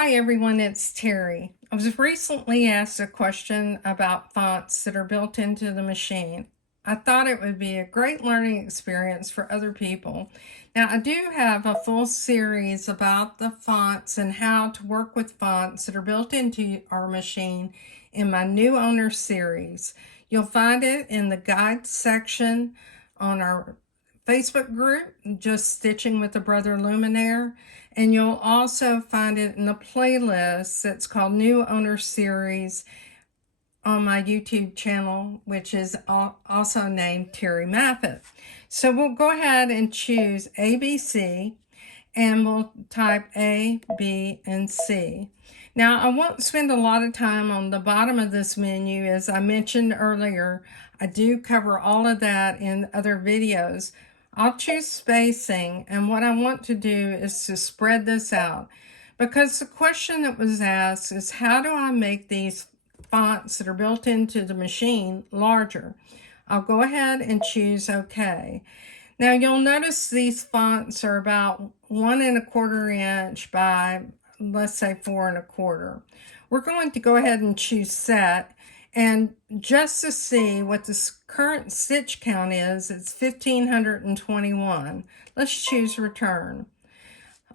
Hi everyone, it's Terry. I was recently asked a question about fonts that are built into the machine. I thought it would be a great learning experience for other people. Now, I do have a full series about the fonts and how to work with fonts that are built into our machine in my new owner series. You'll find it in the guide section on our Facebook group, just Stitching with a Brother Luminaire. And you'll also find it in the playlist that's called New Owner Series on my YouTube channel, which is also named Terry Maffitt. So we'll go ahead and choose ABC, and we'll type A, B, and C. Now, I won't spend a lot of time on the bottom of this menu. As I mentioned earlier, I do cover all of that in other videos. I'll choose spacing, and what I want to do is to spread this out, because the question that was asked is, how do I make these fonts that are built into the machine larger? I'll go ahead and choose OK. Now you'll notice these fonts are about 1 1/4 inch by, let's say, 4 1/4. We're going to go ahead and choose set, and just to see what the current stitch count is, it's 1521. Let's choose return.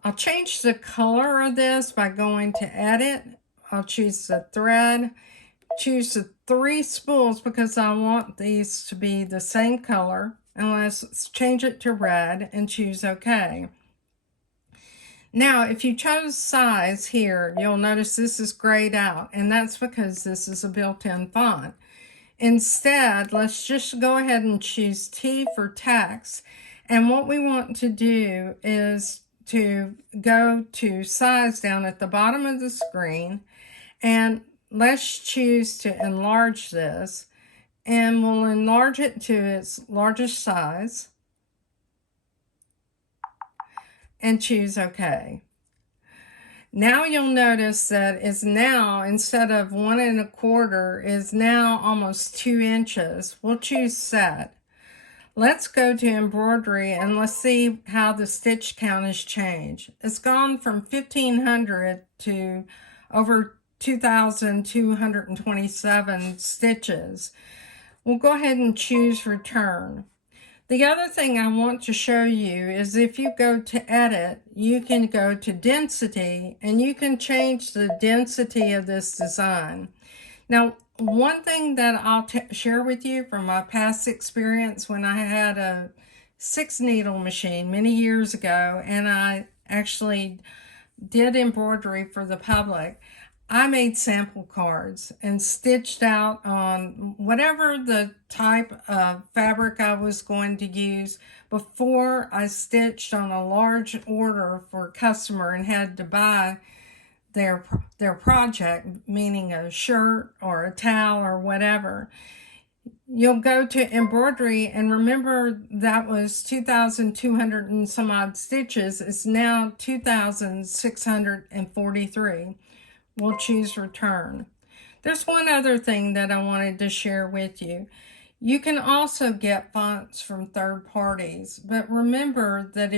I'll change the color of this by going to edit. I'll choose the thread, choose the 3 spools because I want these to be the same color. And let's change it to red and choose OK. Now, if you chose size here, you'll notice this is grayed out, and that's because this is a built-in font. Instead, let's just go ahead and choose T for text. And what we want to do is to go to size down at the bottom of the screen, and let's choose to enlarge this, and we'll enlarge it to its largest size and choose OK. Now you'll notice that it's now, instead of 1 1/4, is now almost 2 inches. We'll choose set. Let's go to embroidery and let's see how the stitch count has changed. It's gone from 1,500 to over 2,227 stitches. We'll go ahead and choose return. The other thing I want to show you is if you go to edit, you can go to density and you can change the density of this design. Now, one thing that I'll share with you from my past experience when I had a 6-needle machine many years ago, and I actually did embroidery for the public, I made sample cards and stitched out on whatever the type of fabric I was going to use before I stitched on a large order for a customer and had to buy their project, meaning a shirt or a towel or whatever. You'll go to embroidery, and remember that was 2,200 and some odd stitches. It's now 2,643. We'll choose return. There's one other thing that I wanted to share with you. You can also get fonts from third parties, but remember that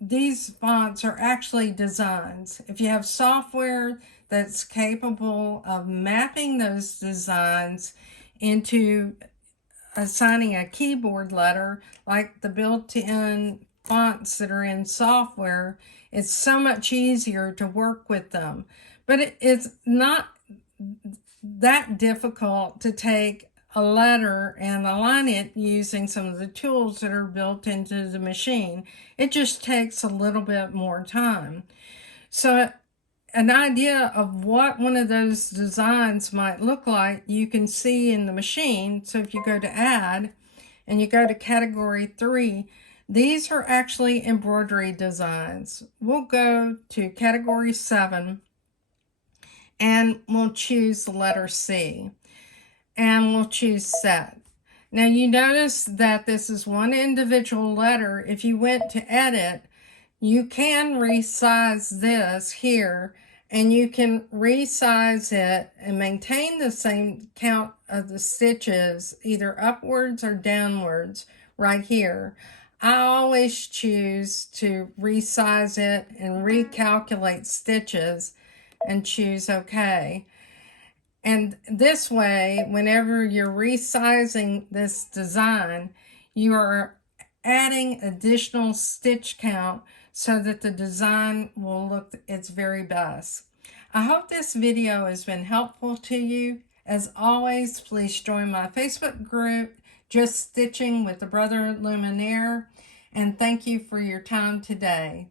these fonts are actually designs. If you have software that's capable of mapping those designs into assigning a keyboard letter, like the built-in fonts that are in software, it's so much easier to work with them. But it's not that difficult to take a letter and align it using some of the tools that are built into the machine. It just takes a little bit more time. So an idea of what one of those designs might look like, you can see in the machine. So if you go to add and you go to category 3, these are actually embroidery designs. We'll go to category 7 and we'll choose the letter C, and we'll choose set. Now you notice that this is one individual letter. If you went to edit, you can resize this here, and you can resize it and maintain the same count of the stitches, either upwards or downwards right here. I always choose to resize it and recalculate stitches and choose OK. And this way, whenever you're resizing this design, you are adding additional stitch count so that the design will look its very best. I hope this video has been helpful to you. As always, please join my Facebook group, Just Stitching with the Brother Luminaire, and thank you for your time today.